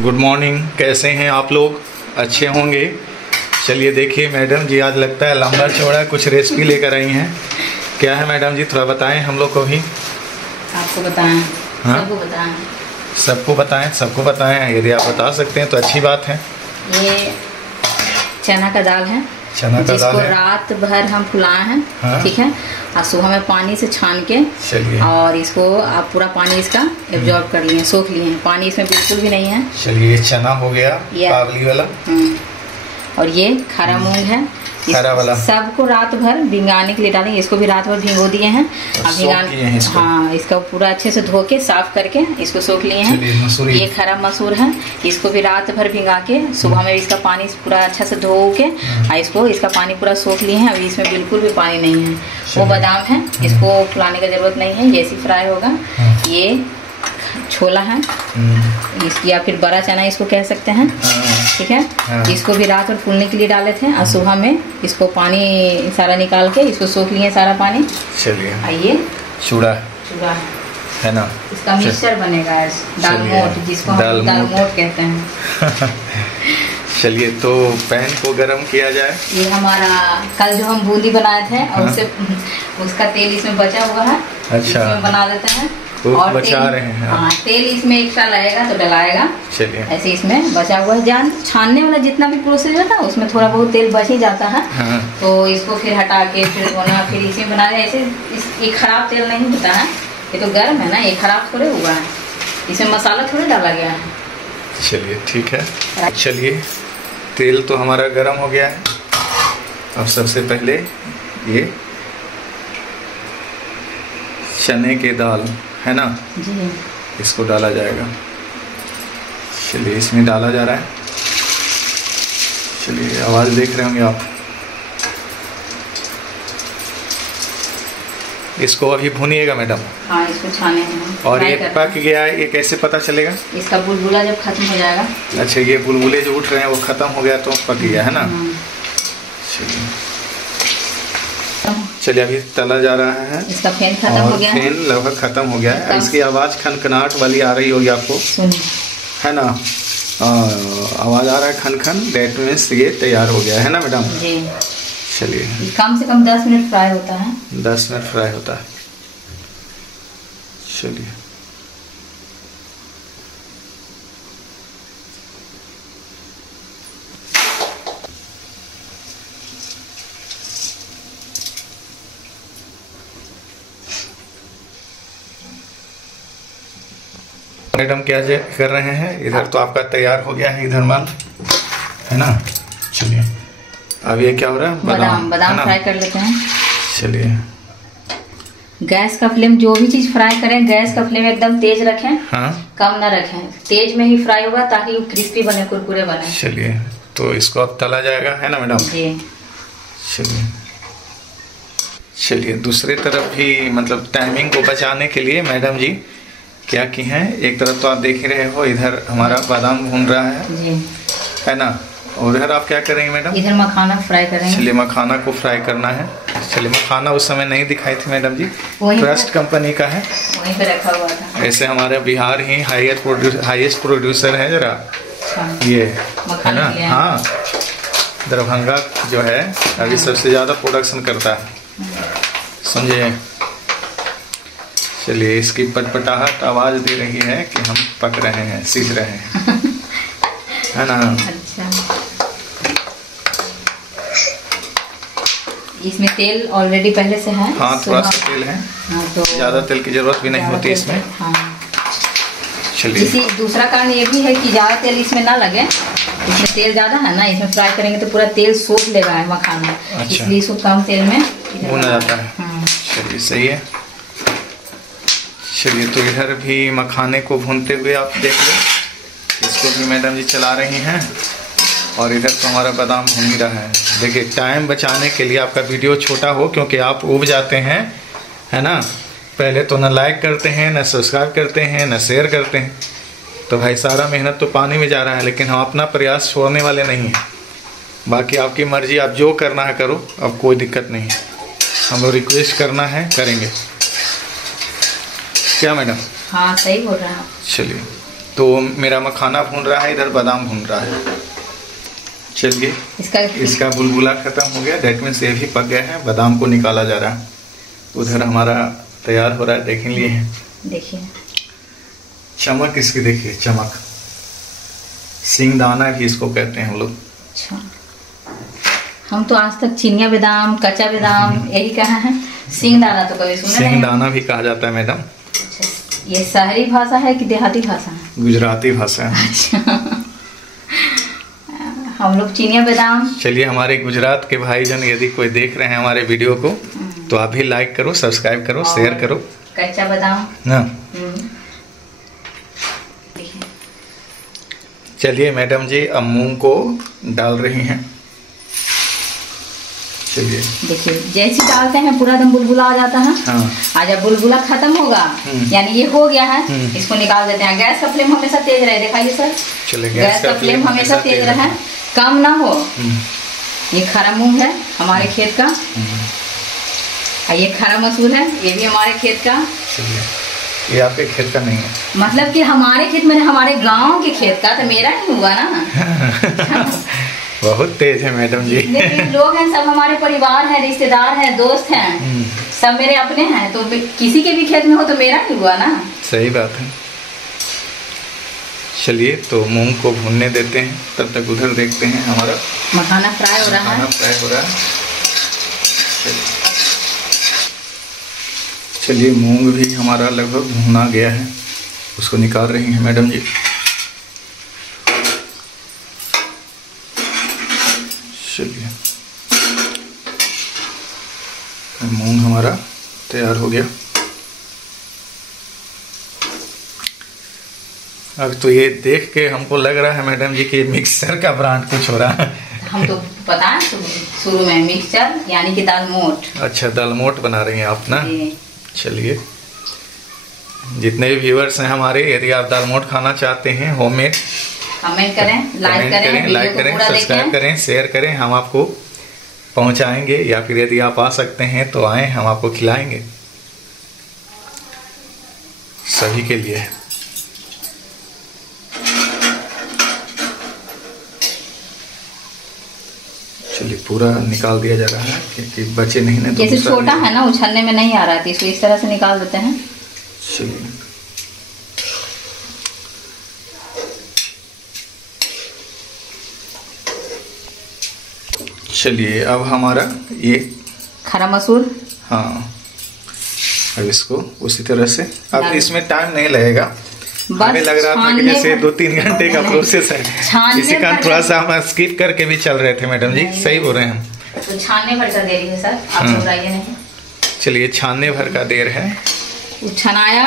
Good morning. कैसे हैं आप लोग? अच्छे होंगे। चलिए देखिए, मैडम जी आज लगता है लंबा चौड़ा कुछ रेसिपी लेकर आई हैं। क्या है मैडम जी, थोड़ा बताएं हम लोग को भी। आपको बताएं? हाँ? सबको बताएं? सबको बताएं। यदि आप बता सकते हैं तो अच्छी बात है। ये चना का दाल है, जिसको रात भर हम फुलाए हैं। हाँ? ठीक है। और सुबह में पानी से छान के, चलिए, और इसको आप पूरा पानी इसका एब्जॉर्ब कर लिए, सोख लिए हैं। पानी इसमें बिल्कुल भी नहीं है। चलिए, ये चना हो गया काबली वाला। और ये खरा मूंग है, खरा वाला। सबको रात भर भिंगाने के लिए डालेंगे। इसको भी रात भर भिगो दिए हैं। अब हाँ, इसका पूरा अच्छे से धो के साफ करके इसको सोख लिए हैं। ये खरा मसूर है, इसको भी रात भर भिंगा के सुबह में इसका पानी पूरा अच्छा से धो के इसका पानी पूरा सोख लिए हैं। अभी इसमें बिल्कुल भी पानी नहीं है। वो बादाम है, इसको फुलाने की जरूरत नहीं है, जैसी फ्राई होगा। ये छोला है, इसकी या फिर बड़ा चना इसको कह सकते हैं। ठीक है। इसको भी रात भर फूलने के लिए डाले थे और सुबह में इसको पानी सारा निकाल के इसको सोख लिए सारा पानी। चलिए, आइए चूड़ा है ना, इसका मिक्सचर बनेगा, दाल मोट, जिसको हम दाल मोट कहते हैं। चलिए, तो पैन को गरम किया जाए। ये हमारा कल जो हम बूंदी बनाए थे और उसका तेल इसमें बचा हुआ है। अच्छा, इसमें बना देते हैं और बचा रहे हैं। हाँ, तेल इसमें एक्स्ट्रा लगेगा तो डलाएगा। चलिए, ऐसे इसमें बचा हुआ है। जान छानने वाला जितना भी प्रोसेस होता है उसमें थोड़ा बहुत तेल बच ही जाता है। हाँ। तो इसको फिर हटा के फिर धोना, फिर इसमें बना रहे। ऐसे ये खराब तेल नहीं होता है, ये तो गर्म है ना, ये खराब थोड़े हुआ है, इसमें मसाला थोड़े डाला गया है। चलिए ठीक है। चलिए, तेल तो हमारा गर्म हो गया है। अब सबसे पहले ये चने की दाल है ना जी, इसको डाला जाएगा। चलिए, इसमें डाला जा रहा है। चलिए, आवाज़ देख रहे होंगे आप। इसको अभी भूनिएगा मैडम। हाँ, इसको छाने हैं। और ये पक गया है, ये कैसे पता चलेगा? इसका बुलबुला जब खत्म हो जाएगा। अच्छा, ये बुलबुले जो उठ रहे हैं वो खत्म हो गया तो पक गया है ना। चलिए, अभी तला जा रहा है। इसका फेन खत्म हो गया है। फेन लगभग खत्म हो गया है। इसकी आवाज़ खनखनाहट वाली आ रही होगी आपको, है ना। आवाज़ आ रहा है खनखन, दैट मीन्स ये तैयार हो गया है ना मैडम जी। चलिए, कम से कम 10 मिनट फ्राई होता है। 10 मिनट फ्राई होता है। चलिए, मैडम क्या कर रहे हैं? इधर तो आपका तैयार हो गया है, इधर माल है ना। चलिए, अब ये क्या हो रहा है? बादाम फ्राई कर लेते हैं। चलिए, गैस का फ्लेम, जो भी चीज फ्राई करें गैस का फ्लेम एकदम तेज रखें। हाँ, कम ना रखें, तेज में ही फ्राई होगा ताकि वो क्रिस्पी बने, कुरकुरे बने। चलिए, तो इसको अब तला जाएगा है ना मैडम जी। चलिए, दूसरे तरफ भी मतलब टाइमिंग को बचाने के लिए मैडम जी क्या की हैं, एक तरफ तो आप देख ही रहे हो, इधर हमारा बादाम भून रहा है जी, है ना। और इधर आप क्या करेंगे मैडम? इधर मखाना फ्राई करेंगे। चलिए, मखाना को फ्राई करना है। चलिए, मखाना उस समय नहीं दिखाई थी मैडम जी, ट्रस्ट कंपनी का है, वहीं पे रखा हुआ था। ऐसे हमारे बिहार ही हाईएस्ट प्रोड्यूसर है जरा ये है ना। हाँ, दरभंगा जो है अभी सबसे ज़्यादा प्रोडक्शन करता है, समझे। चलिए, इसकी पटपटाहट आवाज़ दे रही है कि हम पक रहे हैं, सीख रहे हैं है ना। अच्छा, इसमें तेल ऑलरेडी पहले से है। हाँ, थोड़ा सा तेल है। हाँ, तो ज़्यादा तेल की जरूरत भी नहीं होती इसमें। हाँ। चलिए, इसी दूसरा कारण ये भी है कि ज़्यादा तेल इसमें ना लगे। इसमें तेल ज़्यादा है ना, इसमें फ्राई करेंगे तो पूरा तेल सोख लेगा है मखाना। अच्छा, इसलिए इसको कम तेल में भुना जाता है। चलिए, सही है। चलिए, तो इधर भी मखाने को भूनते हुए आप देख लो, इसको भी मैडम जी चला रही हैं। और इधर तो हमारा बादाम भून ही रहा है। देखिए, टाइम बचाने के लिए आपका वीडियो छोटा हो, क्योंकि आप उब जाते हैं है ना। पहले तो ना लाइक करते हैं, ना सब्सक्राइब करते हैं, ना शेयर करते हैं। तो भाई सारा मेहनत तो पानी में जा रहा है, लेकिन हम अपना प्रयास छोड़ने वाले नहीं हैं। बाकी आपकी मर्जी, आप जो करना है करो, अब कोई दिक्कत नहीं है। हम लोग रिक्वेस्ट करना है, करेंगे क्या मैडम? हाँ, सही बोल रहे हैं। चलिए, तो मेरा मखाना भून रहा है, इधर बादाम भून रहा है। चलिए इसका बुलबुला खत्म हो गया, डेट मीन्स ये भी पक गया है। बादाम को निकाला जा रहा है। उधर हमारा तैयार हो रहा है, देख लिए हैं। देखिए चमक इसकी, देखिए चमक। सिंगदाना भी इसको कहते हैं हम लोग। अच्छा, हम तो आज तक चिनिया बादाम, कच्चा बादाम यही कहा है। सिंगदाना तो कभी सुना नहीं। सिंगदाना भी कहा जाता है मैडम। ये शहरी भाषा है कि देहाती भाषा है? गुजराती भाषा है। अच्छा, हम लोग चिनिया बादाम। चलिए, हमारे गुजरात के भाईजन यदि कोई देख रहे हैं हमारे वीडियो को तो आप भी लाइक करो, सब्सक्राइब करो, शेयर करो। कच्चा बादाम ना। चलिए मैडम जी अब मूंग को डाल रही हैं। चलिए देखिए, जैसे डालते हैं पूरा दम बुलबुला आ जाता है। हाँ। जब बुलबुला खत्म होगा यानी ये हो गया है, इसको निकाल देते हैं। गैस का फ्लेम हमेशा तेज रहे, दिखाइए सर। चलिए, गैस का फ्लेम हमेशा तेज रहे, कम ना हो। ये खरा मूंग है हमारे खेत का, और ये खरा मसूर है, ये भी हमारे खेत का। ये आपके खेत का नहीं है? मतलब कि हमारे खेत में, हमारे गांव के खेत का, तो मेरा ही हुआ ना। बहुत तेज है मैडम जी। लोग हैं सब, हमारे परिवार है, रिश्तेदार है, दोस्त हैं, सब मेरे अपने हैं। तो किसी के भी खेत में हो तो मेरा ही हुआ ना। सही बात है। चलिए तो मूंग को भूनने देते हैं, तब तक उधर देखते हैं हमारा मखाना फ्राई हो रहा है। चलिए मूंग भी हमारा लगभग भुना गया है, उसको निकाल रही हैं मैडम जी। चलिए मूंग हमारा तैयार हो गया। अब तो ये देख के हमको लग रहा है मैडम जी कि मिक्सर का ब्रांड कुछ हो रहा है। हम तो पता है शुरू में मिक्सचर यानी कि दालमोट। अच्छा, दालमोट बना रही हैं आप ना। चलिए, जितने भी व्यूअर्स हैं हमारे, यदि आप दालमोट खाना चाहते हैं होममेड, कमेंट करें, लाइक करें, सब्सक्राइब करें, शेयर करें। हम आपको पहुंचाएंगे, या फिर यदि आप आ सकते हैं तो आए, हम आपको खिलाएंगे। सभी के लिए। चलिए पूरा निकाल दिया जा रहा है क्योंकि बचे नहीं ना। जैसे छोटा है ना, उछलने में नहीं आ रहा था, इसको इस तरह से निकाल देते हैं। चलिए चलिए अब हमारा ये खरा मसूर, हाँ, अब इसको उसी तरह से। अब इसमें टाइम नहीं लगेगा, हमें लग रहा था कि जैसे 2-3 घंटे का प्रोसेस है, इसी का थोड़ा सा हम स्किप करके भी चल रहे थे मैडम जी। सही बोल रहे हैं हम। तो छानने भर का देर है सर, आप घबराइए नहीं। चलिए, छानने भर का देर है। छनाया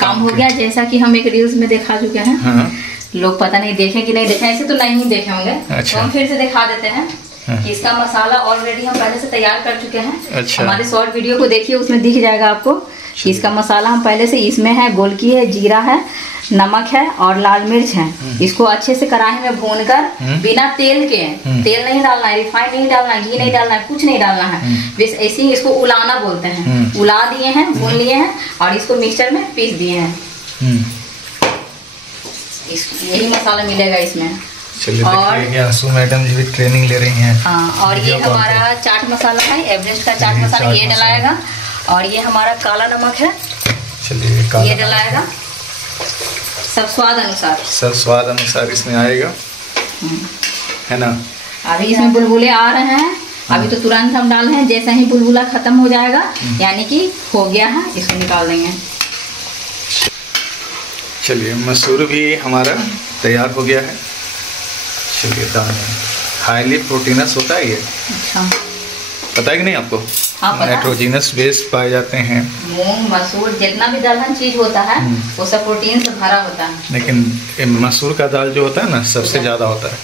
काम हो गया, जैसा कि हम एक रील्स में दिखा चुके हैं। हाँ। लोग पता नहीं देखे कि नहीं देखे, ऐसे तो नहीं देखे होंगे। अच्छा। तो हम फिर से दिखा देते हैं कि इसका मसाला ऑलरेडी हम पहले से तैयार कर चुके हैं। अच्छा। हमारे शॉर्ट वीडियो को देखिए, उसमें दिख जाएगा आपको कि इसका मसाला हम पहले से इसमें है। गोलकी है, जीरा है, नमक है और लाल मिर्च है। इसको अच्छे से कढ़ाई में भूनकर बिना तेल के, तेल नहीं डालना है, रिफाइंड नहीं डालना है, घी नहीं डालना है, कुछ नहीं डालना है, बस ऐसे ही इसको उलाना बोलते हैं। उला दिए हैं, भून लिए हैं और इसको मिक्सचर में पीस दिए हैं। यही मसाला मिलेगा इसमें। और आंसू मैडम जी भी ट्रेनिंग ले रही हैं। हाँ, और ये हमारा चाट मसाला है, एवरेस्ट का चाट मसाला, ये डलाएगा। और ये हमारा काला नमक है, चलिए ये डलाएगा। सब स्वाद अनुसार, सब स्वाद अनुसार इसमें आएगा, है ना। अभी इसमें बुलबुले आ रहे हैं, अभी तो तुरंत हम डाल रहे हैं। जैसा ही बुलबुला खत्म हो जाएगा यानी कि हो गया है, इसको निकाल देंगे। चलिए, मसूर भी हमारा तैयार हो गया है। चलिए, दाने हाईली प्रोटीनस होता है ये। अच्छा, पता है कि नहीं आपको? हाँ, नाइट्रोजिनस बेस पाए जाते हैं। मूंग मसूर जितना भी दलहन चीज होता है वो सब प्रोटीन से भरा होता है, लेकिन मसूर का दाल जो होता है ना सबसे ज्यादा होता है।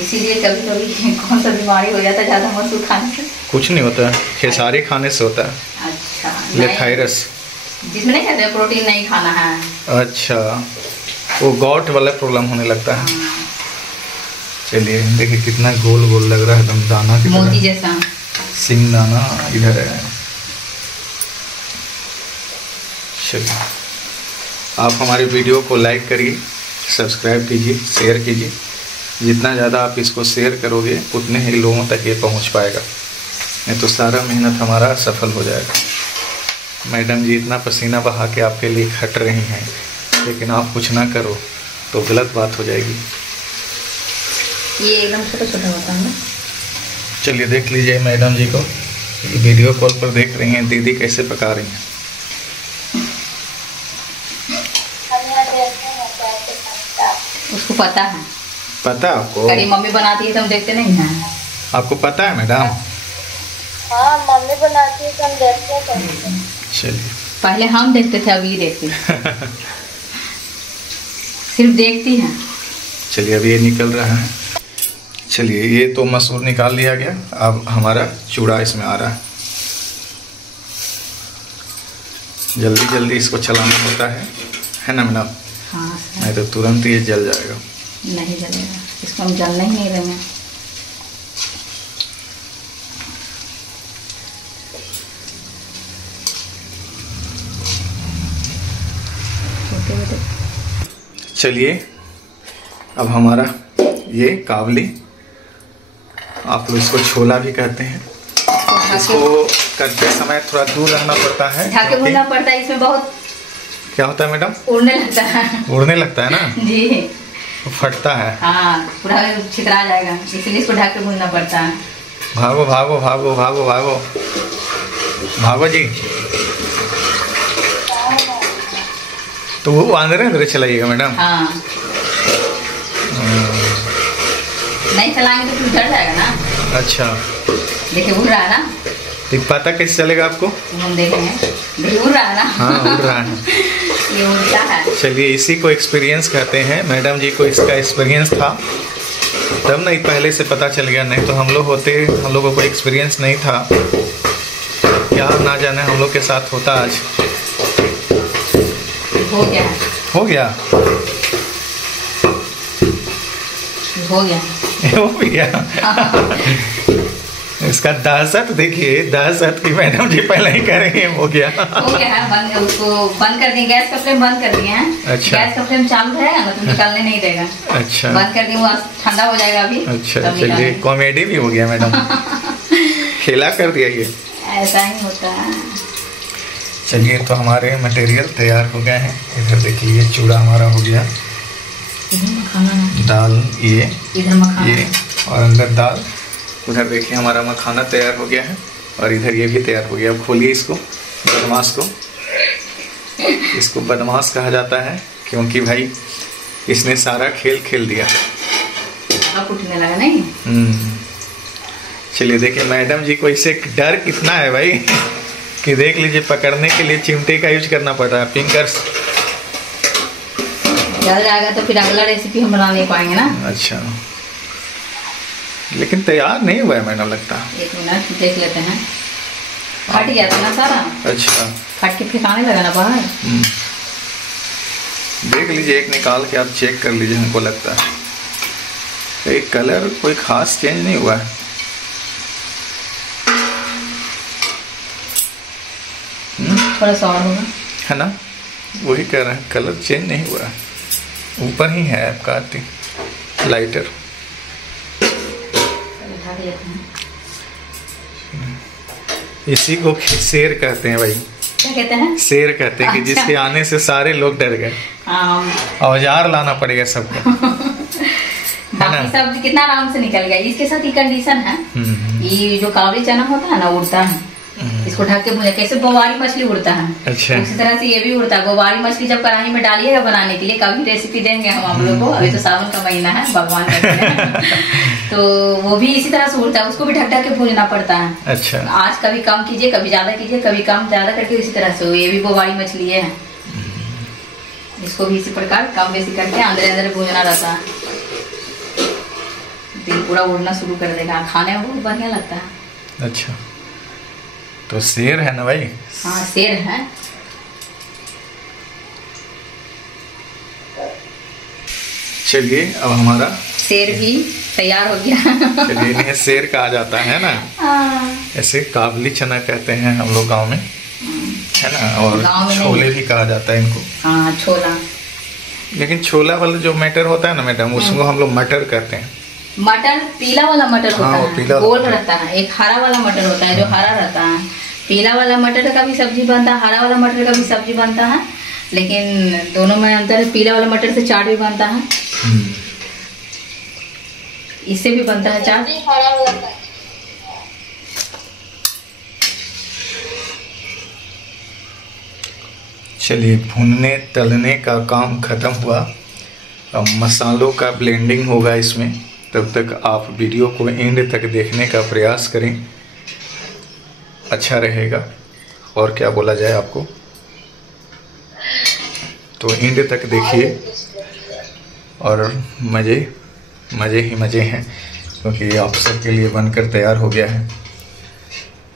इसीलिए कभी कभी कौन सा बीमारी हो जाता है ज्यादा मसूर खाने से? कुछ नहीं होता है, खेसारी खाने से होता है। अच्छा, लेथाइरस, जिसमें नहीं कहते प्रोटीन नहीं खाना है। अच्छा, वो गॉट वाला प्रॉब्लम होने लगता है। चलिए देखिए कितना गोल गोल लग रहा है, एकदम दाना की मोती जैसा सिंगदाना इधर है। चलिए, आप हमारी वीडियो को लाइक करिए, सब्सक्राइब कीजिए, शेयर कीजिए। जितना ज़्यादा आप इसको शेयर करोगे उतने ही लोगों तक ये पहुंच पाएगा, नहीं तो सारा मेहनत हमारा सफल हो जाएगा। मैडम जी इतना पसीना बहा के आपके लिए खट रही हैं, लेकिन आप कुछ ना करो तो गलत बात हो जाएगी। ये एकदम छोटा छोटा होता है ना। चलिए देख लीजिए मैडम जी को, वीडियो कॉल पर देख रही हैं दीदी कैसे पका रही हैं। उसको पता है। पता है आपको? कड़ी मम्मी बनाती है तो हम देखते नहीं हैं। आपको पता है मैडम? हाँ, मम्मी बनाती है तो हम देखते हैं। चलिए, पहले हम देखते थे, अभी देखते हैं। सिर्फ देखती हैं। चलिए अभी ये निकल रहा है। चलिए ये तो मसूर निकाल लिया गया, अब हमारा चूड़ा इसमें आ रहा है। जल्दी जल्दी इसको चलाना होता है ना मैडम? हाँ, नहीं तो तुरंत ये जल जाएगा। नहीं जलेगा, इसको हम जलने ही नहीं देंगे। चलिए अब हमारा ये काबली, आप लोग इसको छोला भी कहते हैं, इसको करते समय थोड़ा दूर रहना पड़ता है, ढाके भूनना पड़ता है। इसमें बहुत क्या होता है मैडम? उड़ने लगता है। उड़ने लगता है ना जी, फटता है। हाँ, पूरा छितरा जाएगा, इसलिए इसको ढक के भूनना पड़ता है। भागो भागो भागो भागो भागो भागो जी। तो वो अंदर अंदर चलाइएगा मैडम? हाँ, नहीं चलाएंगे तो फिर उधर जाएगा ना। अच्छा, देखिए उड़ रहा है ना। तो पता कैसे चलेगा आपको? हम देखेंगे, देखिए उड़ रहा है ना। हाँ उड़ रहा है। ये उड़ता है। चलिए इसी को एक्सपीरियंस कहते हैं। मैडम जी को इसका एक्सपीरियंस था तब नहीं पहले से पता चल गया, नहीं तो हम लोगों को एक्सपीरियंस नहीं था। क्या ना जाने हम लोग के साथ होता आज। हो गया है। हो गया हो गया हो गया। इसका दहशत देखिए, दहशत की मैडम जी पहले ही कह रही हैं हो गया। हो गया है। बंद, उसको बंद कर दिए, गैस का फ्लेम बंद कर दिए हैं। अच्छा, गैस का फ्लेम चालू रहेगा ना तो निकालने नहीं देगा। अच्छा, बंद कर दिए, वो ठंडा हो जाएगा अभी। अच्छा, चलिए कॉमेडी भी हो गया मैडम। खेला कर दिया ये। ऐसा ही होता है। चलिए तो हमारे मटेरियल तैयार हो गए हैं। इधर देखिए चूड़ा हमारा हो गया, दाल ये इधर मखाना ये, और अंदर दाल। उधर देखिए हमारा मखाना तैयार हो गया है, और इधर ये भी तैयार हो गया। अब खोलिए इसको, बदमाश को। इसको बदमाश कहा जाता है क्योंकि भाई इसने सारा खेल खेल दिया। अब उठने लगा नहीं। चलिए देखिए मैडम जी को इससे डर कितना है भाई कि देख लीजिए, पकड़ने के लिए चिमटे का यूज करना पड़ रहा है, फिंगर्स। जल जाएगा तो फिर अगला रेसिपी हम बना नहीं पाएंगे ना। अच्छा, लेकिन तैयार नहीं हुआ है मैडम लगता। एक मिनट देख लेते हैं। फट गया था ना सारा। अच्छा, फट के फेंकाने लगा ना बाहर। देख लीजिए, एक निकाल के आप चेक कर लीजिए। हमको लगता है एक कलर कोई खास चेंज नहीं हुआ है। थोड़ा सा और होगा, है ना? वही कह रहे हैं, कलर चेंज नहीं हुआ है, ऊपर ही है आपका लाइटर। इसी को शेर कहते हैं भाई। क्या कहते हैं? शेर कहते हैं कि अच्छा। जिसके आने से सारे लोग डर गए। औजार लाना पड़ेगा सबको। बाकी सब कितना आराम से निकल गया। इसके साथ ही कंडीशन है, ये जो काबली चना होता है ना, उड़ता है। इसको ढक के भूजा, कैसे बोवारी मछली उड़ता है। अच्छा। उसी तरह से ये भी उड़ता है। बोवारी मछली जब कढ़ाई में डालिएगा बनाने के लिए, कभी रेसिपी देंगे हम लोग को। अभी तो सावन का महीना है, भगवान का तो वो भी इसी तरह से उड़ता है, उसको भी ढक ढक के भूजना पड़ता है। अच्छा। आज कभी कम कीजिए, कभी ज्यादा कीजिए, कभी कम ज्यादा करके इसी तरह से। ये भी बोवारी मछली है, इसको भी इसी प्रकार कम बेसी करके अंदर अंदर भूजना रहता है। दिन पूरा उड़ना शुरू कर देगा, खाने में बहुत बढ़िया लगता है। अच्छा, तो शेर है ना भाई? हाँ शेर है। चलिए अब हमारा शेर भी तैयार हो गया। चलिए इन्हें शेर कहा जाता है ना। ऐसे काबली चना कहते हैं हम लोग गांव में, है ना। और छोले भी कहा जाता है इनको। हाँ छोला, लेकिन छोला वाला जो मटर होता है ना मैडम, उसको हम लोग मटर कहते हैं। मटर पीला वाला मटर होता हाँ, है, गोल रहता है। एक हरा वाला मटर होता है जो हरा रहता है। पीला वाला मटर का भी सब्जी बनता है, हरा वाला मटर का भी सब्जी बनता है, लेकिन दोनों में अंतर है। पीला वाला मटर से चाट भी बनता है, इससे भी बनता है चाट। चलिए, भुनने तलने का काम खत्म हुआ। अब मसालों का ब्लेंडिंग होगा इसमें। तब तक आप वीडियो को एंड तक देखने का प्रयास करें, अच्छा रहेगा। और क्या बोला जाए आपको, तो एंड तक देखिए और मज़े ही मज़े हैं, क्योंकि आप सबके लिए बनकर तैयार हो गया है।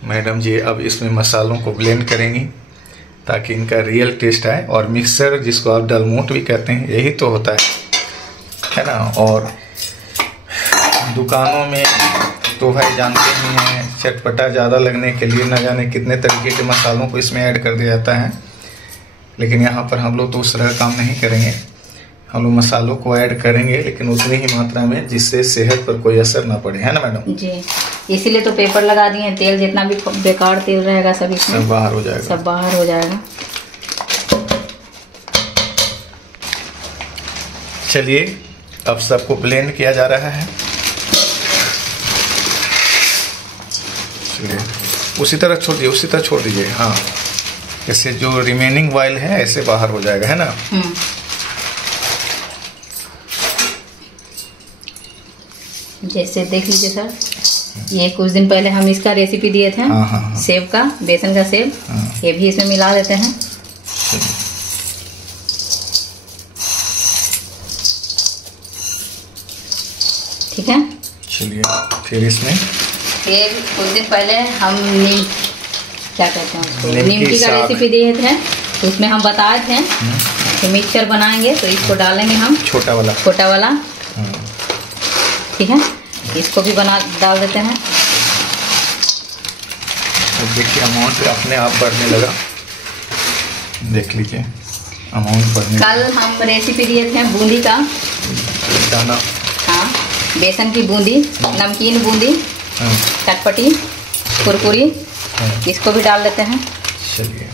मैडम जी अब इसमें मसालों को ब्लेंड करेंगी ताकि इनका रियल टेस्ट आए। और मिक्सर, जिसको आप डलमोट भी कहते हैं, यही तो होता है ना। और दुकानों में तो भाई जानते ही हैं, चटपटा ज़्यादा लगने के लिए न जाने कितने तरीके के मसालों को इसमें ऐड कर दिया जाता है। लेकिन यहाँ पर हम लोग तो उस तरह काम नहीं करेंगे। हम लोग मसालों को ऐड करेंगे, लेकिन उतनी ही मात्रा में जिससे सेहत पर कोई असर ना पड़े, है ना मैडम जी। इसीलिए तो पेपर लगा दिए। तेल जितना भी बेकार तेल रहेगा सब इसमें सब बाहर हो जाएगा, सब बाहर हो जाएगा। चलिए, अब सबको ब्लेंड किया जा रहा है। चलिए, उसी तरह छोड़ दीजिए। हाँ, ऐसे जो रिमेनिंग ऑयल है ऐसे बाहर हो जाएगा, है ना। जैसे देख लीजिए सर, ये कुछ दिन पहले हम इसका रेसिपी दिए थे। हाँ। सेव का, बेसन का सेव। ये भी इसमें मिला देते हैं। ठीक है। चलिए, फिर इसमें कुछ दिन पहले हम क्या कहते हैं उसको, निमकी का रेसिपी दिए थे। तो उसमें हम बताए थे कि मिक्सचर बनाएंगे, तो इसको डालेंगे हम, छोटा वाला। ठीक है, इसको भी डाल देते हैं। तो देखिए, अमाउंट अपने आप बढ़ने लगा। देख लीजिए, अमाउंट बढ़ने। कल हम रेसिपी दिए थे बूंदी का दाना। हाँ, बेसन की बूंदी, नमकीन बूंदी, चटपटी कुरकुरी, इसको भी डाल लेते हैं। चलिए,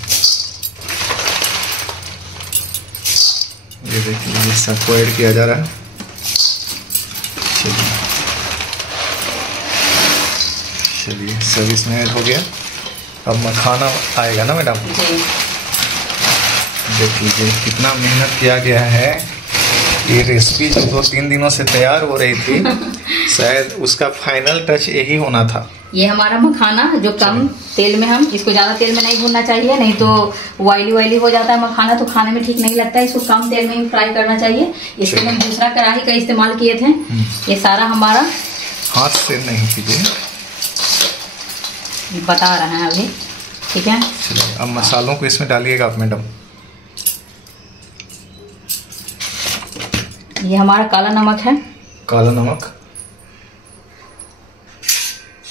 ये देख लीजिए, सबको ऐड किया जा रहा है। चलिए, सब इसमें ऐड हो गया। अब मखाना आएगा ना मैडम जी। देख लीजिए, कितना मेहनत किया गया है। ये रेसिपी जो 2-3 दिनों से तैयार हो रही थी, शायद उसका फाइनल टच यही होना था। ये हमारा मखाना जो कम तेल में, हम इसको ज़्यादा तेल में नहीं भूनना चाहिए, नहीं तो ऑयली हो जाता है मखाना, तो खाने में ठीक नहीं लगता है। इसको कम तेल में ही फ्राई करना चाहिए। इसके हम दूसरा कढ़ाई का इस्तेमाल किए थे। ये सारा हमारा हाथ से नहीं कीजिए, बता रहे हैं अभी। ठीक है। चलिए, अब मसालों को इसमें डालिएगा आप मैडम। ये हमारा काला नमक है। काला नमक।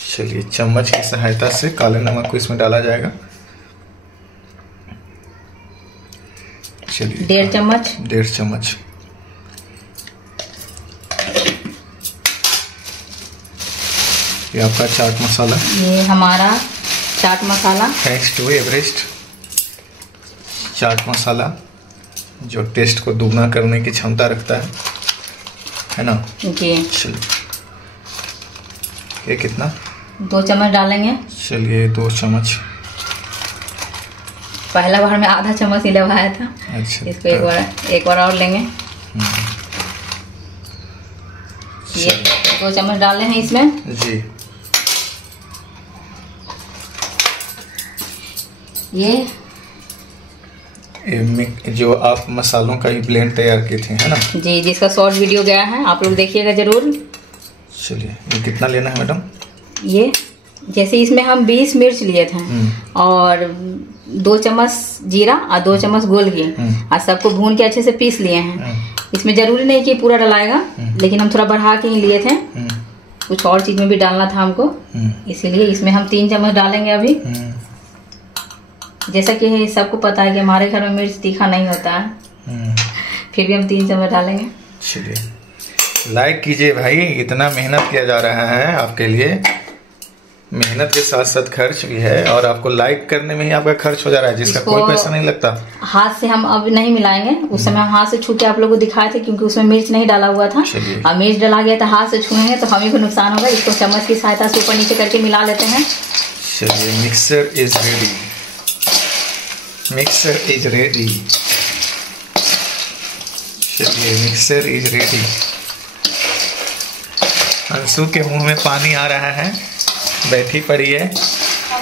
चलिए, चम्मच की सहायता से काले नमक को इसमें डाला जाएगा। चलिए, 1.5 चम्मच। 1.5 चम्मच। ये आपका चाट मसाला। ये हमारा chaat masala. Thanks to Everest chaat masala, जो टेस्ट को दुगना करने की क्षमता रखता है ना जी। चलिए, ये कितना? 2 चम्मच डालेंगे। चलिए, 2 चम्मच। पहला बार में आधा चम्मच ही लगाया था। अच्छा, इसको एक बार और लेंगे। ये 2 चम्मच डाले हैं इसमें जी। ये जो आप मसालों का ही ब्लेंड तैयार किए थे, है ना जी, जिसका शॉर्ट वीडियो गया है, आप लोग देखिएगा जरूर। चलिए, ये कितना लेना है मैडम? ये जैसे इसमें हम 20 मिर्च लिए थे और 2 चम्मच जीरा और 2 चम्मच गोल घी, और सबको भून के अच्छे से पीस लिए हैं। इसमें जरूरी नहीं कि पूरा डलाएगा, लेकिन हम थोड़ा बढ़ा के ही लिए थे। कुछ और चीज में भी डालना था हमको, इसीलिए इसमें हम 3 चम्मच डालेंगे अभी। जैसा कि सबको पता है कि हमारे घर में मिर्च तीखा नहीं होता है, फिर भी हम 3 चम्मच डालेंगे। चलिए लाइक कीजिए भाई, इतना मेहनत किया जा रहा है आपके लिए, मेहनत के साथ साथ खर्च भी है, और आपको लाइक करने में ही आपका खर्च हो जा रहा है, जिसका कोई पैसा नहीं लगता। हाथ से हम अब नहीं मिलाएंगे, उस समय हम हाथ से छू के आप लोगों को दिखाए थे, क्योंकि उसमें मिर्च नहीं डाला हुआ था। अब मिर्च डाला गया तो हाथ से छूएंगे तो हमें को नुकसान होगा। इसको चम्मच की सहायता से ऊपर नीचे करके मिला लेते हैं। चलिए mixer is ready, mixer is ready. चलिए मिक्सर इज रेडी। अंशु के मुंह में पानी आ रहा है, बैठी पड़ी है,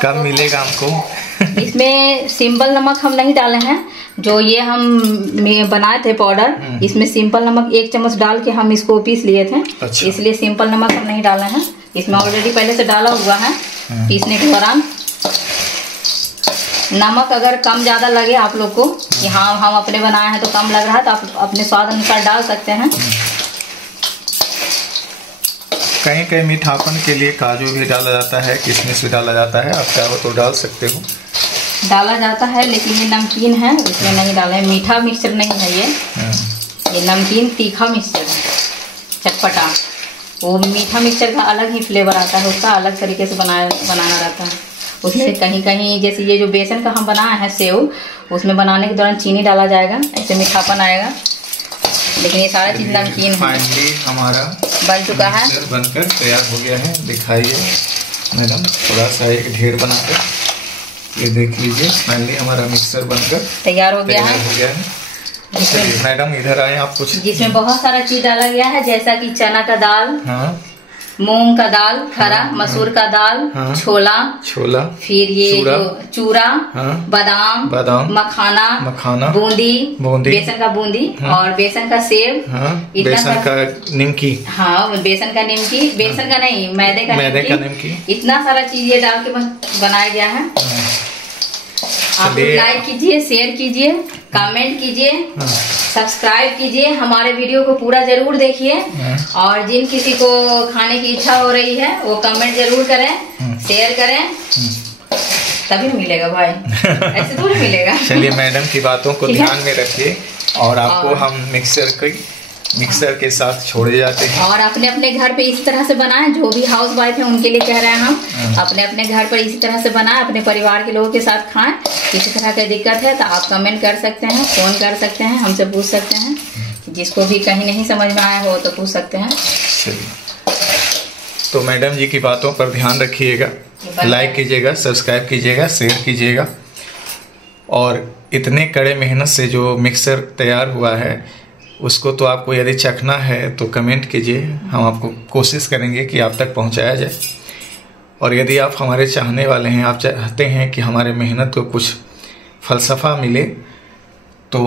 कब मिलेगा हमको। इसमें सिंपल नमक हम नहीं डाले हैं, जो ये हम बनाए थे पाउडर, इसमें सिंपल नमक 1 चम्मच डाल के हम इसको पीस लिए थे। अच्छा। इसलिए सिंपल नमक हम नहीं डाले हैं, इसमें ऑलरेडी पहले से डाला हुआ है। पीसने के दौरान नमक अगर कम ज्यादा लगे आप लोग को कि हाँ हम अपने बनाए हैं तो कम लग रहा है, तो आप अपने स्वाद अनुसार डाल सकते हैं। कहीं कहीं मीठापन के लिए काजू भी डाला जाता है, किशमिश भी डाला जाता है, आप चाहो तो डाल सकते हो। डाला जाता है, लेकिन ये नमकीन है इसमें नहीं डाला है। मीठा मिक्सचर नहीं है ये नमकीन तीखा मिक्सचर है, चटपटा। वो मीठा मिक्सचर का अलग ही फ्लेवर आता है, उसका अलग तरीके से बनाना रहता है। उसमें कहीं कहीं जैसे ये जो बेसन का हम बनाए हैं सेव, उसमें बनाने के दौरान चीनी डाला जाएगा, ऐसे मीठापन आएगा। लेकिन ये सारा चीज नमकीन है। फाइनली हमारा बन चुका है, बनकर तैयार हो गया है। दिखाइए मैडम, थोड़ा सा एक ढेर बनाकर, ये देख लीजिए। फाइनली हमारा मिक्सर बनकर तैयार हो गया है। चलिए मैडम इधर आए आप कुछ। जिसमें बहुत सारा चीज डाला गया है, जैसा कि चना का दाल, हाँ, मूंग का दाल खरा, मसूर का दाल, छोला, फिर ये चूरा, बादाम, मखाना, बूंदी, बेसन का बूंदी, और बेसन का सेव, बेसन का निमकी, हाँ बेसन का निमकी, बेसन का नहीं मैदे का निमकी। इतना सारा चीज ये डाल के बनाया गया है। आप लाइक कीजिए, शेयर कीजिए, कमेंट कीजिए, सब्सक्राइब कीजिए, हमारे वीडियो को पूरा जरूर देखिए। और जिन किसी को खाने की इच्छा हो रही है वो कमेंट जरूर करें, शेयर करें, तभी मिलेगा भाई, ऐसे थोड़ी मिलेगा। चलिए मैडम की बातों को ध्यान में रखिए, और आपको हम मिक्सर के साथ छोड़े जाते हैं। और अपने अपने घर पे इसी तरह से बनाएं, जो भी हाउस वाइफ है उनके लिए कह रहे हैं हम, अपने अपने घर पर इसी तरह से बनाएं, अपने परिवार के लोगों के साथ खाएं। किसी तरह की दिक्कत है तो आप कमेंट कर सकते हैं, फोन कर सकते हैं, हमसे पूछ सकते हैं। जिसको भी कहीं नहीं समझ में आया हो तो पूछ सकते हैं। तो मैडम जी की बातों पर ध्यान रखिएगा, लाइक कीजिएगा, सब्सक्राइब कीजिएगा, शेयर कीजिएगा। और इतने कड़े मेहनत से जो मिक्सर तैयार हुआ है, उसको तो आपको यदि चखना है तो कमेंट कीजिए, हम आपको कोशिश करेंगे कि आप तक पहुंचाया जाए। और यदि आप हमारे चाहने वाले हैं, आप चाहते हैं कि हमारे मेहनत को कुछ फ़लसफ़ा मिले, तो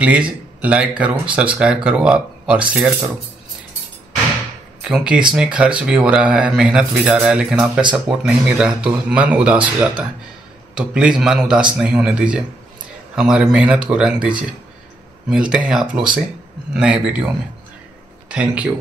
प्लीज़ लाइक करो, सब्सक्राइब करो आप, और शेयर करो। क्योंकि इसमें खर्च भी हो रहा है, मेहनत भी जा रहा है, लेकिन आपका सपोर्ट नहीं मिल रहा है तो मन उदास हो जाता है। तो प्लीज़ मन उदास नहीं होने दीजिए, हमारे मेहनत को रंग दीजिए। मिलते हैं आप लोग से नए वीडियो में। Thank you.